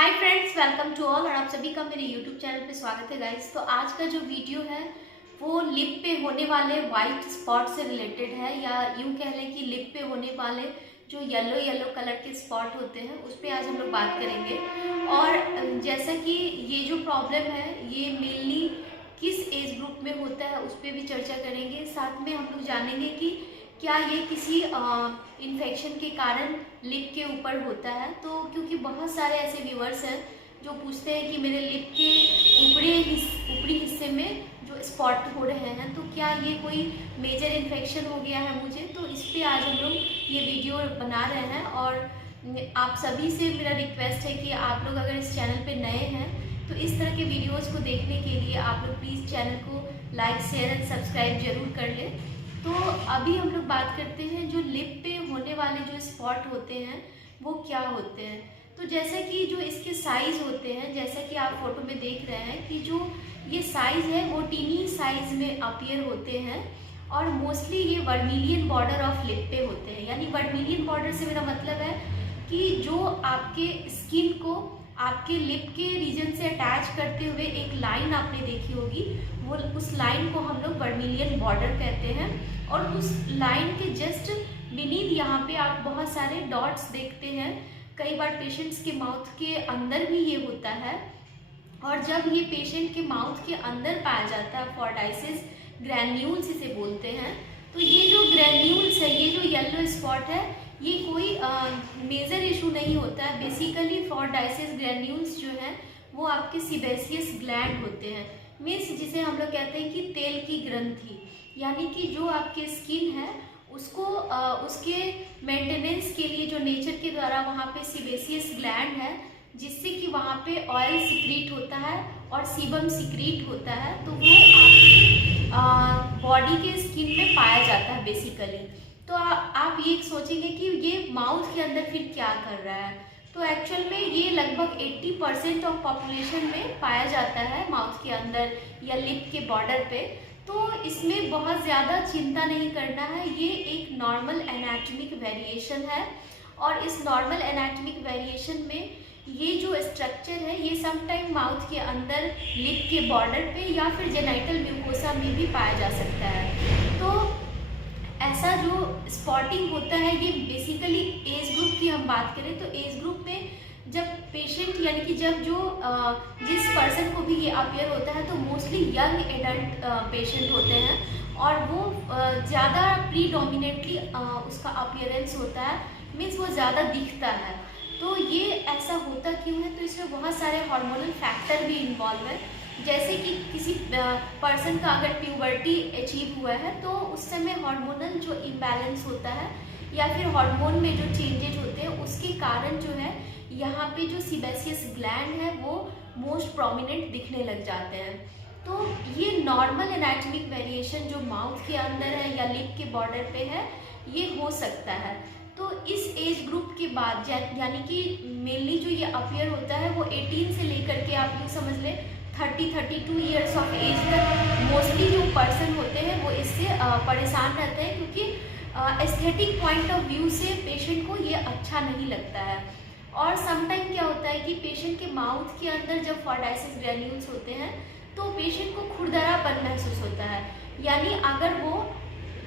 Hi friends, welcome to all. और आप सभी का मेरे यूट्यूब चैनल पे स्वागत है गाइस। तो आज का जो वीडियो है वो लिप पे होने वाले वाइट स्पॉट से रिलेटेड है, या यूं कह लें कि लिप पे होने वाले जो येलो येलो कलर के स्पॉट होते हैं उस पर आज हम लोग बात करेंगे। और जैसा कि ये जो प्रॉब्लम है ये मेनली किस एज ग्रुप में होता है उस पर भी चर्चा करेंगे। साथ में हम लोग जानेंगे कि क्या ये किसी इन्फेक्शन के कारण लिप के ऊपर होता है। तो क्योंकि बहुत सारे ऐसे व्यूअर्स हैं जो पूछते हैं कि मेरे लिप के ऊपरी हिस्से में जो स्पॉट हो रहे हैं, तो क्या ये कोई मेजर इन्फेक्शन हो गया है मुझे। तो इस पे आज हम लोग ये वीडियो बना रहे हैं। और आप सभी से मेरा रिक्वेस्ट है कि आप लोग अगर इस चैनल पे नए हैं तो इस तरह के वीडियोज़ को देखने के लिए आप लोग प्लीज़ चैनल को लाइक शेयर एंड सब्सक्राइब जरूर कर लें। तो अभी हम लोग बात करते हैं जो लिप पे होने वाले जो स्पॉट होते हैं वो क्या होते हैं। तो जैसा कि जो इसके साइज होते हैं, जैसा कि आप फोटो में देख रहे हैं कि जो ये साइज है वो टीनी साइज में अपीयर होते हैं। और मोस्टली ये वर्मिलियन बॉर्डर ऑफ लिप पे होते हैं। यानी वर्मिलियन बॉर्डर से मेरा मतलब है कि जो आपके स्किन को आपके लिप के रीजन से अटैच करते हुए एक लाइन आपने देखी होगी, वो उस लाइन को हम लोग वर्मिलियन बॉर्डर कहते हैं। और उस लाइन के जस्ट बीनीथ यहाँ पे आप बहुत सारे डॉट्स देखते हैं। कई बार पेशेंट्स के माउथ के अंदर भी ये होता है। और जब ये पेशेंट के माउथ के अंदर पाया जाता है, फॉर्डाइसिस ग्रैन्यूल्स इसे बोलते हैं। तो ये जो ग्रैन्यूल्स है, ये जो येलो स्पॉट है, ये कोई मेजर इशू नहीं होता है। बेसिकली फॉर्डाइसिस ग्रैन्यूल्स जो है वो आपके सीबेसियस ग्लैंड होते हैं। मीन्स जिसे हम लोग कहते हैं कि तेल की ग्रंथि। यानी कि जो आपके स्किन है उसको उसके मेंटेनेंस के लिए जो नेचर के द्वारा वहाँ पे सीबेसियस ग्लैंड है, जिससे कि वहाँ पे ऑयल सिक्रीट होता है और सीबम सिक्रीट होता है, तो वो आपके बॉडी के स्किन में पाया जाता है बेसिकली। तो आप ये सोचेंगे कि ये माउथ के अंदर फिर क्या कर रहा है। तो एक्चुअल में ये लगभग 80% ऑफ पॉपुलेशन में पाया जाता है माउथ के अंदर या लिप के बॉर्डर पे। तो इसमें बहुत ज़्यादा चिंता नहीं करना है, ये एक नॉर्मल एनाटॉमिक वेरिएशन है। और इस नॉर्मल एनाटॉमिक वेरिएशन में ये जो स्ट्रक्चर है ये समटाइम माउथ के अंदर लिप के बॉर्डर पे या फिर जेनाइटल म्यूकोसा में भी पाया जा सकता है। तो ऐसा जो स्पॉटिंग होता है ये बेसिकली एज ग्रुप की हम बात करें तो एज ग्रुप में जब पेशेंट यानी कि जब जो जिस पर्सन को भी ये अपीयर होता है तो मोस्टली यंग एडल्ट पेशेंट होते हैं। और वो ज़्यादा प्रीडोमिनेटली उसका अपीयरेंस होता है, मीन्स वो ज़्यादा दिखता है। तो ये ऐसा होता क्यों है, तो इसमें बहुत सारे हार्मोनल फैक्टर भी इन्वॉल्व है। जैसे कि किसी पर्सन का अगर प्यूबर्टी अचीव हुआ है तो उस समय हार्मोनल जो इम्बैलेंस होता है या फिर हार्मोन में जो चेंजेज होते हैं उसके कारण जो है यहाँ पे जो सीबेसियस ग्लैंड है वो मोस्ट प्रोमिनेंट दिखने लग जाते हैं। तो ये नॉर्मल एनाटॉमिक वेरिएशन जो माउथ के अंदर है या लिप के बॉर्डर पे है ये हो सकता है। तो इस एज ग्रुप के बाद यानी कि मेनली जो ये अपीयर होता है वो 18 से लेकर के आप यूँ समझ लें 30-32 ईयर्स ऑफ एज तक मोस्टली जो पर्सन होते हैं वो इससे परेशान रहते हैं, क्योंकि एस्थेटिक पॉइंट ऑफ व्यू से पेशेंट को ये अच्छा नहीं लगता है। और समटाइम क्या होता है कि पेशेंट के माउथ के अंदर जब फॉर्डाइसिस ग्रैन्यूल्स होते हैं तो पेशेंट को खुरदरापन महसूस होता है। यानी अगर वो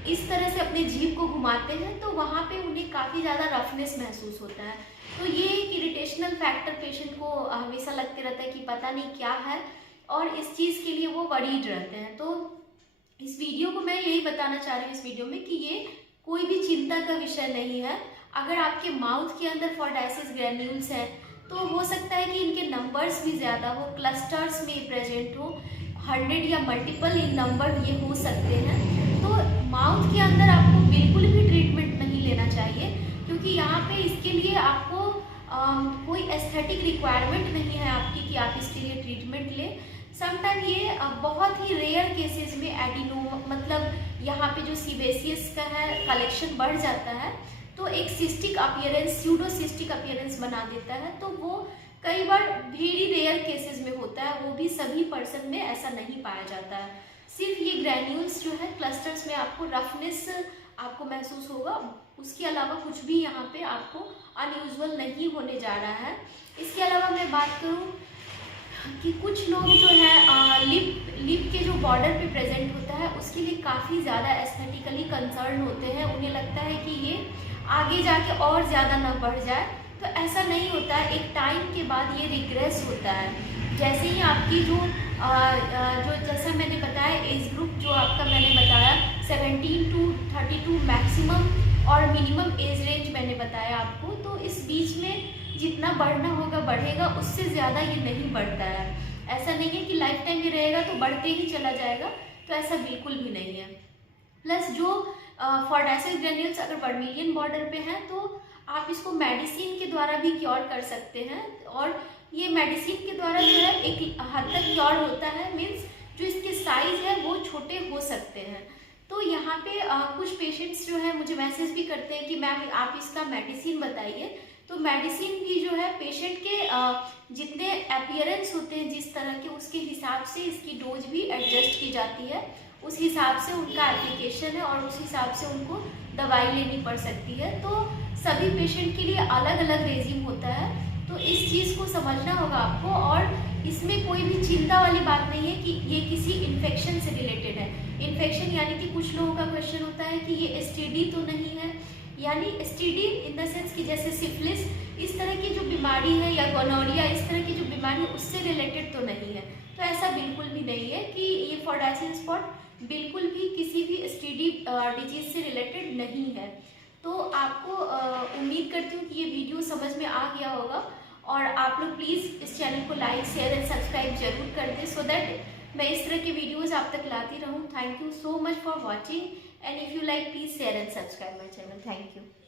इस तरह से अपने जीभ को घुमाते हैं तो वहाँ पे उन्हें काफ़ी ज़्यादा रफनेस महसूस होता है। तो ये एक इरिटेशनल फैक्टर पेशेंट को हमेशा लगते रहता है कि पता नहीं क्या है, और इस चीज़ के लिए वो वरीड रहते हैं। तो इस वीडियो को मैं यही बताना चाह रही हूँ इस वीडियो में कि ये कोई भी चिंता का विषय नहीं है। अगर आपके माउथ के अंदर फॉर्डाइसिस ग्रैन्यूल्स हैं तो हो सकता है कि इनके नंबर्स भी ज़्यादा हो, क्लस्टर्स में प्रेजेंट हो, 100 या मल्टीपल इन नंबर ये हो सकते हैं। तो माउथ के अंदर आपको बिल्कुल भी ट्रीटमेंट नहीं लेना चाहिए, क्योंकि यहाँ पे इसके लिए आपको कोई एस्थेटिक रिक्वायरमेंट नहीं है आपकी कि आप इसके लिए ट्रीटमेंट लें। समटाइम ये बहुत ही रेयर केसेस में एडिनोमा मतलब यहाँ पे जो सीबेसियस का है कलेक्शन बढ़ जाता है तो एक सिस्टिक अपीयरेंस स्यूडोसिस्टिक अपीयरेंस बना देता है। तो वो कई बार वेरी रेयर केसेस में होता है, वो भी सभी पर्सन में ऐसा नहीं पाया जाता है। सिर्फ ये ग्रैन्यूल्स जो है क्लस्टर्स में आपको रफनेस आपको महसूस होगा, उसके अलावा कुछ भी यहाँ पे आपको अनयूजुअल नहीं होने जा रहा है। इसके अलावा मैं बात करूँ कि कुछ लोग जो है लिप के जो बॉर्डर पे प्रेजेंट होता है उसके लिए काफ़ी ज़्यादा एस्थेटिकली कंसर्न होते हैं। उन्हें लगता है कि ये आगे जाके और ज़्यादा ना बढ़ जाए, तो ऐसा नहीं होता है। एक टाइम के बाद ये रिग्रेस होता है। जैसे ही आपकी जो जैसा मैंने बताया एज ग्रुप जो आपका मैंने बताया 17 to 32 मैक्सिमम और मिनिमम एज रेंज मैंने बताया आपको, तो इस बीच में जितना बढ़ना होगा बढ़ेगा, उससे ज़्यादा ये नहीं बढ़ता है। ऐसा नहीं है कि लाइफ टाइम ये रहेगा तो बढ़ते ही चला जाएगा, तो ऐसा बिल्कुल भी नहीं है। प्लस जो फॉर्डाइसिस ग्रैन्युल्स अगर वर्मिलियन बॉर्डर पे हैं तो आप इसको मेडिसिन के द्वारा भी क्योर कर सकते हैं, और ये मेडिसिन के द्वारा जो है एक हद तक क्योर होता है। मीन्स जो इसके साइज है वो छोटे हो सकते हैं। तो यहाँ पे कुछ पेशेंट्स जो है मुझे मैसेज भी करते हैं कि मैम आप इसका मेडिसिन बताइए। तो मेडिसिन भी जो है पेशेंट के जितने अपीयरेंस होते हैं जिस तरह के, उसके हिसाब से इसकी डोज भी एडजस्ट की जाती है। उस हिसाब से उनका एप्लीकेशन है और उस हिसाब से उनको दवाई लेनी पड़ सकती है। तो सभी पेशेंट के लिए अलग अलग रेजिम होता है, तो इस चीज़ को समझना होगा आपको। और इसमें कोई भी चिंता वाली बात नहीं है कि ये किसी इन्फेक्शन से रिलेटेड है। इन्फेक्शन यानी कि कुछ लोगों का क्वेश्चन होता है कि ये एसटीडी तो नहीं है, यानी एसटीडी इन द सेंस कि जैसे सिफिलिस इस तरह की जो बीमारी है या गोनोरिया इस तरह की जो बीमारी है उससे रिलेटेड तो नहीं है। तो ऐसा बिल्कुल भी नहीं है कि ये फॉर्डाइसिस स्पॉट बिल्कुल भी किसी भी एसटीडी डिजीज से रिलेटेड नहीं है। तो आपको उम्मीद करती हूँ कि ये वीडियो समझ में आ गया होगा, और आप लोग प्लीज़ इस चैनल को लाइक शेयर एंड सब्सक्राइब जरूर कर दें, सो दैट मैं इस तरह के वीडियोज़ आप तक लाती रहूँ। Thank you so much for watching, and if you like please share and subscribe my channel. Thank you.